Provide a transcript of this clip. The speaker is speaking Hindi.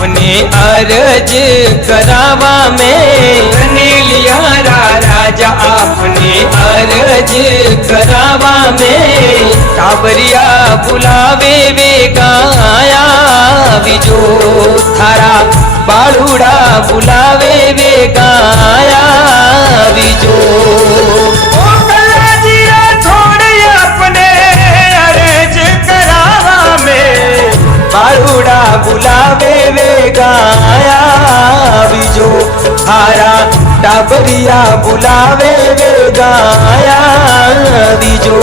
आपने अर्ज करावा में नीलियारा राजा आपने अर्ज करावा में टाबरिया बुलावे वे गाया विजो थारा बालूड़ा बुलावे वे गाया विजो बालूड़ा बुलावे वे गाया विजो थारा टाबरिया बुलावे वे गाया विजो।